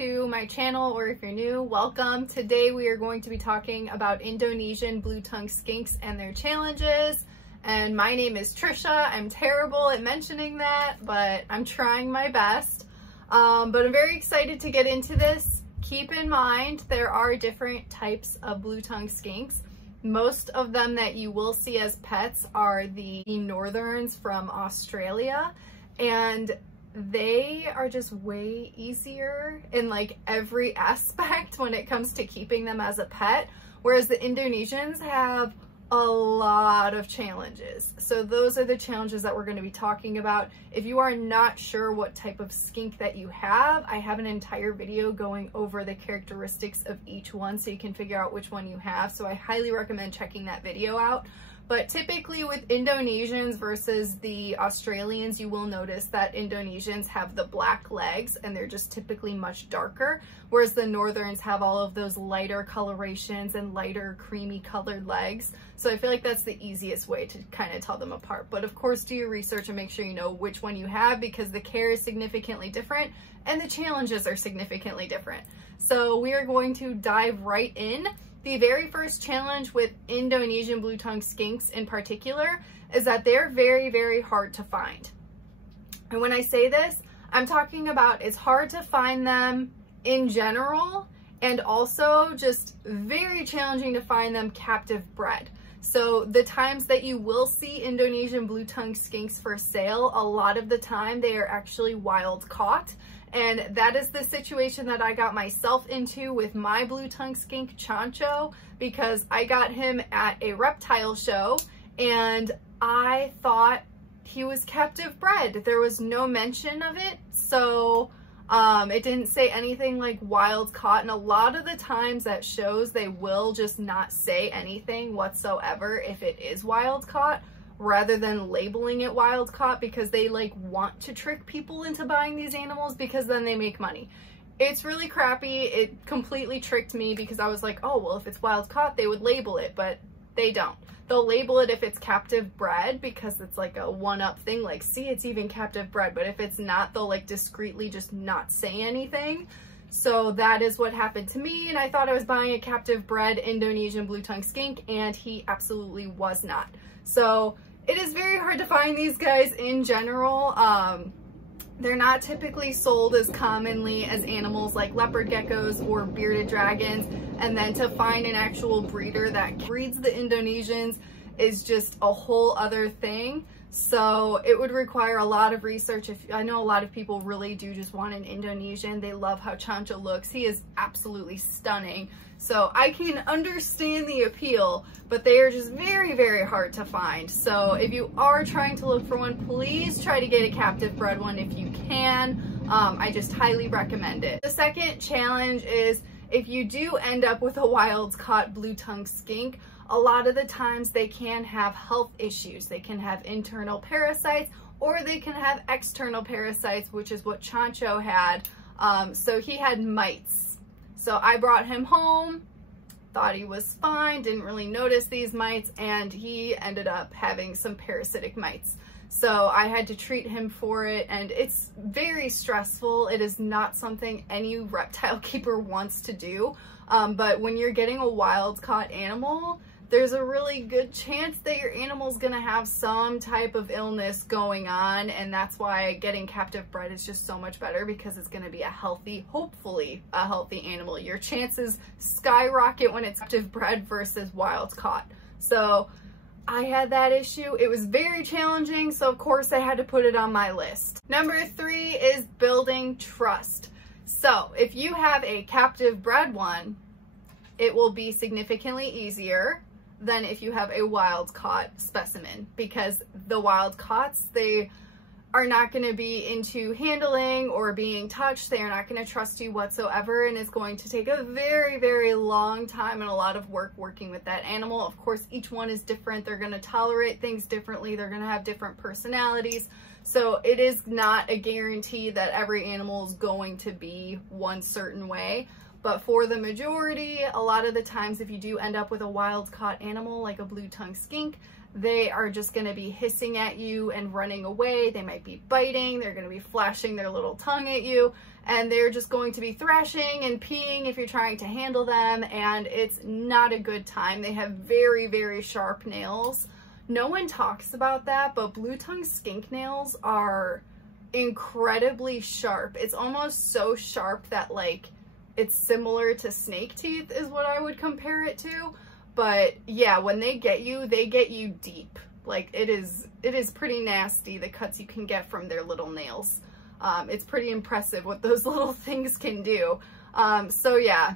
to my channel, or if you're new, welcome. Today we are going to be talking about Indonesian blue-tongued skinks and their challenges. And my name is Trisha. I'm terrible at mentioning that, but I'm trying my best. But I'm very excited to get into this. Keep in mind there are different types of blue-tongued skinks. Most of them that you will see as pets are the northerns from Australia, and they are just way easier in like every aspect when it comes to keeping them as a pet, whereas the Indonesians have a lot of challenges. So those are the challenges that we're going to be talking about. If you are not sure what type of skink that you have, I have an entire video going over the characteristics of each one so you can figure out which one you have. So I highly recommend checking that video out. But typically with Indonesians versus the Australians, you will notice that Indonesians have the black legs and they're just typically much darker, whereas the northerns have all of those lighter colorations and lighter creamy colored legs. So I feel like that's the easiest way to kind of tell them apart. But of course, do your research and make sure you know which one you have, because the care is significantly different and the challenges are significantly different. So we are going to dive right in. The very first challenge with Indonesian blue-tongued skinks in particular is that they're very, very hard to find. And when I say this, I'm talking about it's hard to find them in general, and also just very challenging to find them captive bred. So the times that you will see Indonesian blue-tongued skinks for sale, a lot of the time they are actually wild caught. And that is the situation that I got myself into with my blue-tongued skink, Chancho, because I got him at a reptile show and I thought he was captive bred. There was no mention of it, so it didn't say anything like wild caught. And a lot of the times at shows, they will just not say anything whatsoever if it is wild caught, rather than labeling it wild caught, because they like want to trick people into buying these animals because then they make money. It's really crappy. It completely tricked me because I was like, oh, well, if it's wild caught, they would label it, but they don't. They'll label it if it's captive bred because it's like a one-up thing, like, see, it's even captive bred, but if it's not, they'll like discreetly just not say anything. So that is what happened to me, and I thought I was buying a captive bred Indonesian blue-tongued skink, and he absolutely was not. So it is very hard to find these guys in general. They're not typically sold as commonly as animals like leopard geckos or bearded dragons, and then to find an actual breeder that breeds the Indonesians is just a whole other thing. So it would require a lot of research. I know a lot of people really do just want an Indonesian. They love how Chancho looks. He is absolutely stunning. So I can understand the appeal, but they are just very, very hard to find. So if you are trying to look for one, please try to get a captive bred one if you can. I just highly recommend it. The second challenge is if you do end up with a wild caught blue-tongued skink, a lot of the times they can have health issues. They can have internal parasites, or they can have external parasites, which is what Chancho had. So he had mites. So I brought him home, thought he was fine, didn't really notice these mites, and he ended up having some parasitic mites. So I had to treat him for it, and it's very stressful. It is not something any reptile keeper wants to do. But when you're getting a wild caught animal, there's a really good chance that your animal's gonna have some type of illness going on, and that's why getting captive bred is just so much better, because it's gonna be a healthy, hopefully a healthy animal. Your chances skyrocket when it's captive bred versus wild caught. So I had that issue. It was very challenging, so of course I had to put it on my list. Number 3 is building trust. So if you have a captive bred one, it will be significantly easier than if you have a wild caught specimen, because the wild caughts, they are not going to be into handling or being touched. They are not going to trust you whatsoever, and it's going to take a very, very long time and a lot of work working with that animal. Of course, each one is different. They're going to tolerate things differently. They're going to have different personalities. So it is not a guarantee that every animal is going to be one certain way. But for the majority, a lot of the times if you do end up with a wild caught animal like a blue-tongued skink, they are just going to be hissing at you and running away. They might be biting, they're going to be flashing their little tongue at you, and they're just going to be thrashing and peeing if you're trying to handle them, and it's not a good time. They have very, very sharp nails. No one talks about that, but blue-tongued skink nails are incredibly sharp. It's almost so sharp that like it's similar to snake teeth is what I would compare it to. But yeah, when they get you deep. Like it is pretty nasty, the cuts you can get from their little nails. It's pretty impressive what those little things can do. So yeah,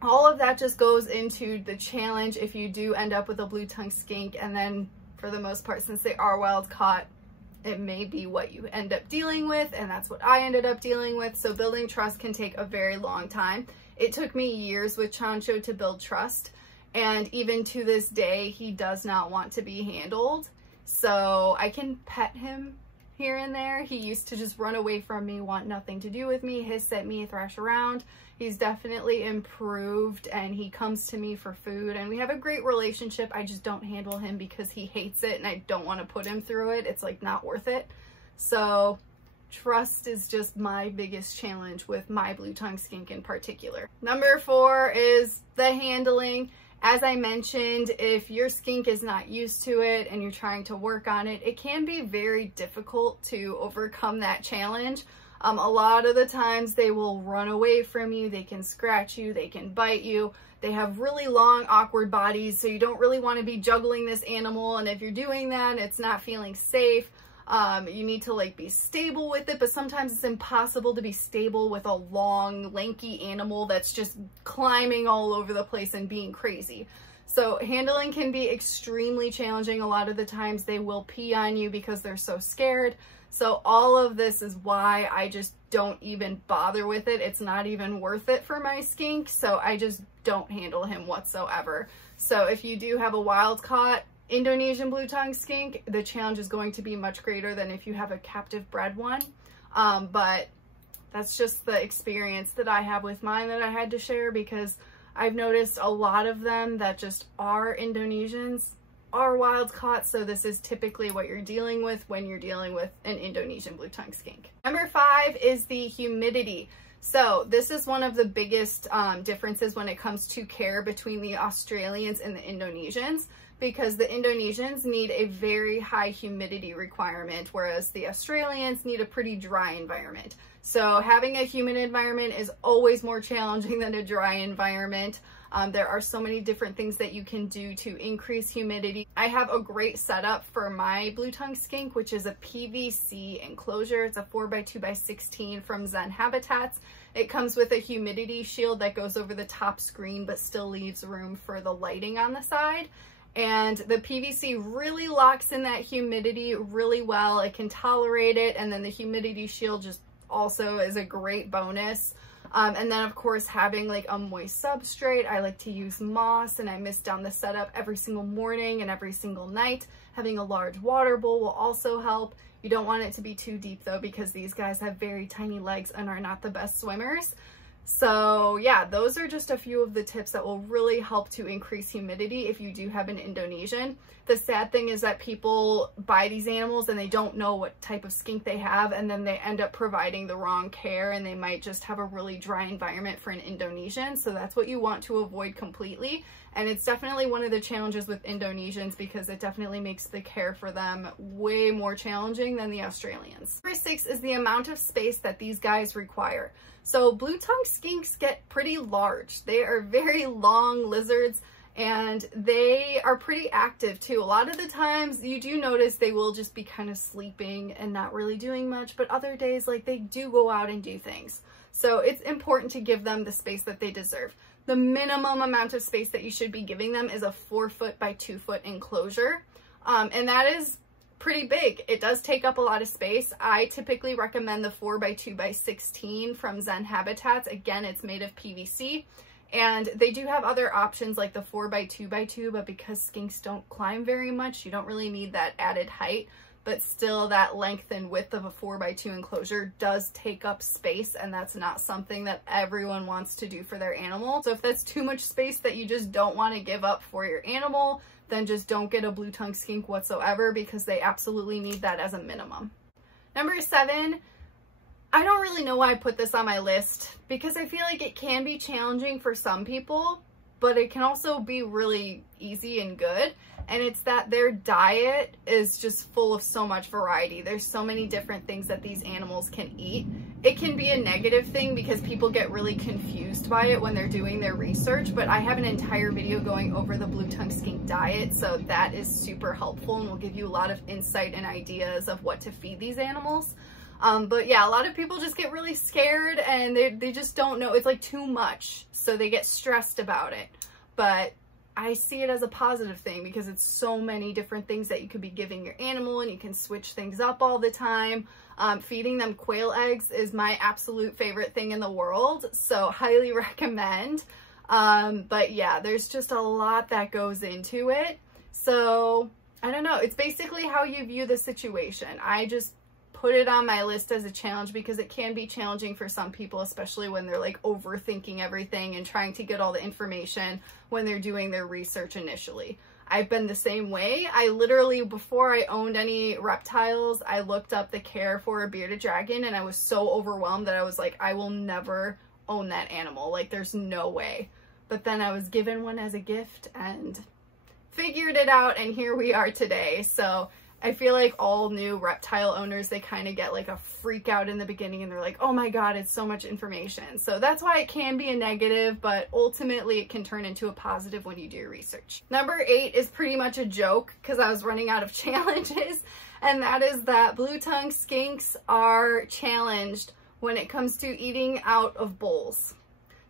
all of that just goes into the challenge if you do end up with a blue-tongued skink. And then for the most part, since they are wild caught, it may be what you end up dealing with, and that's what I ended up dealing with. So building trust can take a very long time. It took me years with Chancho to build trust, and even to this day, he does not want to be handled. So I can pet him here and there. He used to just run away from me, want nothing to do with me, hiss at me, thrash around. He's definitely improved, and he comes to me for food, and we have a great relationship. I just don't handle him because he hates it, and I don't want to put him through it. It's like not worth it. So trust is just my biggest challenge with my blue-tongued skink in particular. Number 4 is the handling. As I mentioned, if your skink is not used to it and you're trying to work on it, it can be very difficult to overcome that challenge. A lot of the times they will run away from you, they can scratch you, they can bite you. They have really long, awkward bodies, so you don't really want to be juggling this animal, and if you're doing that and it's not feeling safe, you need to like be stable with it, but sometimes it's impossible to be stable with a long, lanky animal that's just climbing all over the place and being crazy. So handling can be extremely challenging. A lot of the times they will pee on you because they're so scared. So all of this is why I just don't even bother with it. It's not even worth it for my skink, so I just don't handle him whatsoever. So if you do have a wild caught Indonesian blue-tongued skink, the challenge is going to be much greater than if you have a captive bred one. But that's just the experience that I have with mine that I had to share, because I've noticed a lot of them that just are Indonesians are wild caught, so this is typically what you're dealing with when you're dealing with an Indonesian blue-tongued skink. Number 5 is the humidity. So this is one of the biggest differences when it comes to care between the Australians and the Indonesians, because the Indonesians need a very high humidity requirement, whereas the Australians need a pretty dry environment. So having a humid environment is always more challenging than a dry environment. There are so many different things that you can do to increase humidity. I have a great setup for my blue-tongued skink, which is a PVC enclosure. It's a 4x2x16 from Zen Habitats. It comes with a humidity shield that goes over the top screen but still leaves room for the lighting on the side. And the PVC really locks in that humidity really well. It can tolerate it, and then the humidity shield just also is a great bonus. And then of course having like a moist substrate. I like to use moss, and I mist down the setup every single morning and every single night. Having a large water bowl will also help. You don't want it to be too deep though, because these guys have very tiny legs and are not the best swimmers. So yeah, those are just a few of the tips that will really help to increase humidity if you do have an Indonesian. The sad thing is that people buy these animals and they don't know what type of skink they have, and then they end up providing the wrong care, and they might just have a really dry environment for an Indonesian. So that's what you want to avoid completely. And it's definitely one of the challenges with Indonesians, because it definitely makes the care for them way more challenging than the Australians. Number 6 is the amount of space that these guys require. So blue-tongued skinks get pretty large. They are very long lizards, and they are pretty active too. A lot of the times you do notice they will just be kind of sleeping and not really doing much, but other days like they do go out and do things. So it's important to give them the space that they deserve. The minimum amount of space that you should be giving them is a 4-foot by 2-foot enclosure. And that is pretty big. It does take up a lot of space. I typically recommend the 4x2x16 from Zen Habitats. Again, it's made of PVC, and they do have other options like the 4x2x2, but because skinks don't climb very much, you don't really need that added height. But still, that length and width of a 4x2 enclosure does take up space, and that's not something that everyone wants to do for their animal. So if that's too much space that you just don't want to give up for your animal, then just don't get a blue tongue skink whatsoever, because they absolutely need that as a minimum. Number 7, I don't really know why I put this on my list, because I feel like it can be challenging for some people, but it can also be really easy and good. And it's that their diet is just full of so much variety. There's so many different things that these animals can eat. It can be a negative thing because people get really confused by it when they're doing their research, but I have an entire video going over the blue tongue skink diet, so that is super helpful and will give you a lot of insight and ideas of what to feed these animals. But yeah, a lot of people just get really scared and they just don't know. It's like too much, so they get stressed about it. But I see it as a positive thing because it's so many different things that you could be giving your animal, and you can switch things up all the time. Feeding them quail eggs is my absolute favorite thing in the world, so highly recommend. But yeah, there's just a lot that goes into it. So I don't know, it's basically how you view the situation. I just put it on my list as a challenge because it can be challenging for some people, especially when they're like overthinking everything and trying to get all the information when they're doing their research initially. I've been the same way. I literally, before I owned any reptiles, I looked up the care for a bearded dragon, and I was so overwhelmed that I was like, I will never own that animal. Like, there's no way. But then I was given one as a gift and figured it out, and here we are today. So I feel like all new reptile owners, they kind of get like a freak out in the beginning and they're like, oh my God, it's so much information. So that's why it can be a negative, but ultimately it can turn into a positive when you do your research. Number 8 is pretty much a joke because I was running out of challenges, and that is that blue tongue skinks are challenged when it comes to eating out of bowls.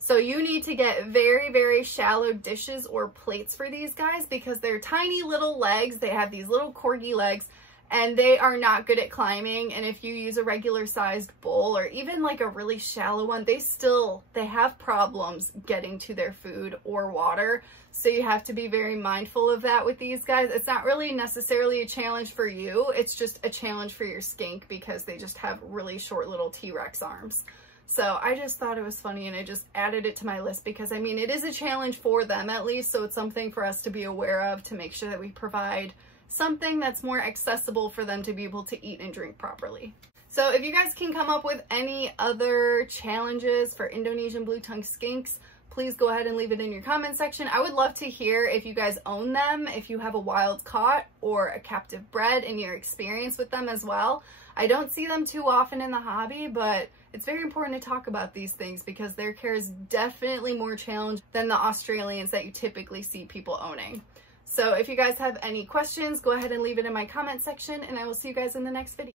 So you need to get very, very shallow dishes or plates for these guys because they're tiny little legs. They have these little corgi legs, and they are not good at climbing. And if you use a regular sized bowl or even like a really shallow one, they have problems getting to their food or water. So you have to be very mindful of that with these guys. It's not really necessarily a challenge for you. It's just a challenge for your skink because they just have really short little T-Rex arms. So I just thought it was funny, and I just added it to my list because, I mean, it is a challenge for them at least, so it's something for us to be aware of to make sure that we provide something that's more accessible for them to be able to eat and drink properly. So if you guys can come up with any other challenges for Indonesian blue tongue skinks, please go ahead and leave it in your comment section. I would love to hear if you guys own them, if you have a wild caught or a captive bred, and your experience with them as well. I don't see them too often in the hobby, but it's very important to talk about these things because their care is definitely more challenged than the Australians that you typically see people owning. So if you guys have any questions, go ahead and leave it in my comment section, and I will see you guys in the next video.